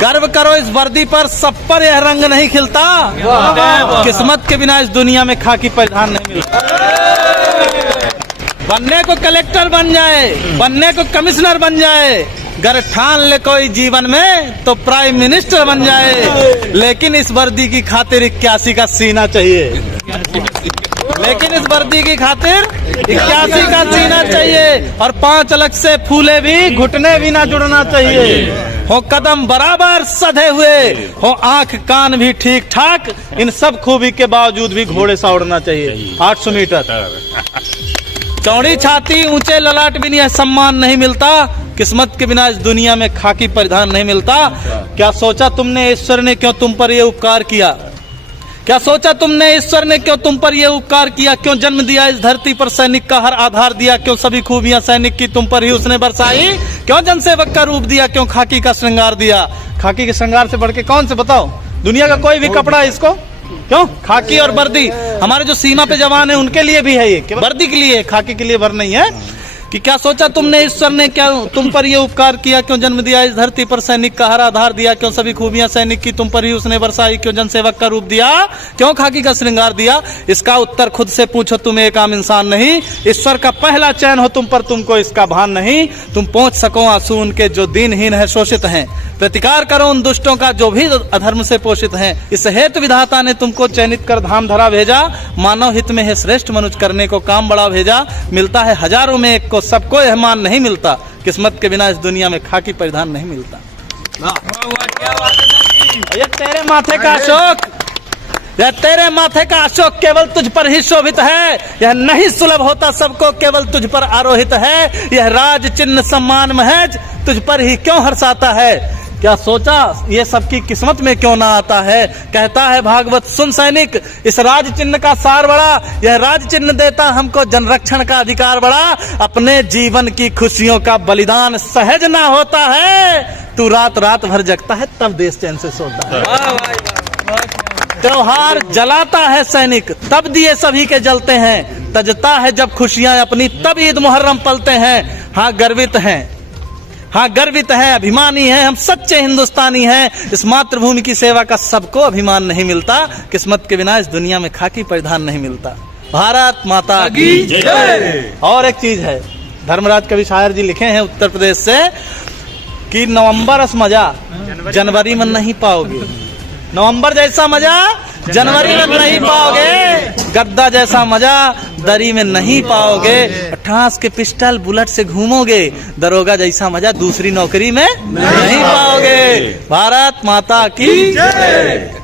गर्व करो इस वर्दी पर, सब पर यह रंग नहीं खिलता। किस्मत के बिना इस दुनिया में खाकी परिधान नहीं मिलता। बनने को कलेक्टर बन जाए, बनने को कमिश्नर बन जाए, गर ठान ले कोई जीवन में तो प्राइम मिनिस्टर बन जाए। लेकिन इस वर्दी की खातिर 81 का सीना चाहिए। लेकिन इस वर्दी की खातिर 81 का सीना चाहिए। और 5 अलग से फूले भी, घुटने भी ना जुड़ना चाहिए। हो कदम बराबर सधे हुए, हो आंख कान भी ठीक ठाक, इन सब खूबी के बावजूद भी घोड़े सा उड़ना चाहिए। 800 मीटर चौड़ी छाती, ऊंचे ललाट भी नहीं सम्मान नहीं मिलता। किस्मत के बिना इस दुनिया में खाकी परिधान नहीं मिलता। क्या सोचा तुमने ईश्वर ने क्यों तुम पर यह उपकार किया? क्या सोचा तुमने ईश्वर ने क्यों तुम पर यह उपकार किया? क्यों जन्म दिया इस धरती पर, सैनिक का हर आधार दिया? क्यों सभी खूबियां सैनिक की तुम पर ही उसने बरसाई? क्यों जनसेवक का रूप दिया? क्यों खाकी का श्रृंगार दिया? खाकी के श्रृंगार से बढ़ के कौन से बताओ? दुनिया का कोई भी कपड़ा है इसको? क्यों? खाकी और वर्दी हमारे जो सीमा पे जवान है उनके लिए भी है, ये वर्दी के लिए, खाकी के लिए भर नहीं है। कि क्या सोचा तुमने ईश्वर ने क्या तुम पर ये उपकार किया? क्यों जन्म दिया इस धरती पर, सैनिक का हर आधार दिया? क्यों सभी खूबियां सैनिक की तुम पर ही उसने बरसाई? क्यों जनसेवक का रूप दिया? क्यों खाकी का श्रृंगार दिया? इसका उत्तर खुद से पूछो, तुम एक आम इंसान नहीं। ईश्वर का पहला चयन हो तुम पर, तुमको इसका भान नहीं। तुम पहुंच सको आंसू उनके जो दीनहीन है, शोषित हैं। प्रतिकार करो उन दुष्टों का जो भी अधर्म से पोषित हैं। इस हेतु विधाता ने तुमको चयनित कर धाम धरा भेजा। मानव हित में है श्रेष्ठ मनुष्य करने को काम बड़ा भेजा। मिलता है हजारों में एक को, सबको यह मान नहीं मिलता। किस्मत के बिना इस दुनिया में खाकी परिधान नहीं मिलता। ये तेरे माथे का अशोक, यह तेरे माथे का अशोक केवल तुझ पर ही शोभित है। यह नहीं सुलभ होता सबको, केवल तुझ पर आरोहित है। यह राज चिन्ह सम्मान महज तुझ पर ही क्यों हर्षाता है? क्या सोचा ये सबकी किस्मत में क्यों ना आता है? कहता है भागवत सुन सैनिक, इस राज चिन्ह का सार बड़ा। यह राज चिन्ह देता हमको जनरक्षण का अधिकार बड़ा। अपने जीवन की खुशियों का बलिदान सहज ना होता है। तू रात रात भर जगता है तब देश चैन से सोता है। त्योहार जलाता है सैनिक तब दिए सभी के जलते हैं। तजता है जब खुशियां अपनी तब ईद मुहर्रम पलते हैं। हाँ गर्वित हैं, हाँ गर्वित है, अभिमानी है, हम सच्चे हिंदुस्तानी हैं। इस मातृभूमि की सेवा का सबको अभिमान नहीं मिलता। किस्मत के बिना इस दुनिया में खाकी परिधान नहीं मिलता। भारत माता की जय। और एक चीज है, धर्मराज कवि शायर जी लिखे हैं उत्तर प्रदेश से कि नवंबर अस मजा जनवरी में नहीं पाओगे। नवंबर जैसा मजा जनवरी में नहीं पाओगे। गद्दा जैसा मजा दरी में नहीं पाओगे। ठास के पिस्टल बुलेट से घूमोगे। दरोगा जैसा मजा दूसरी नौकरी में नहीं पाओगे। भारत माता की जय।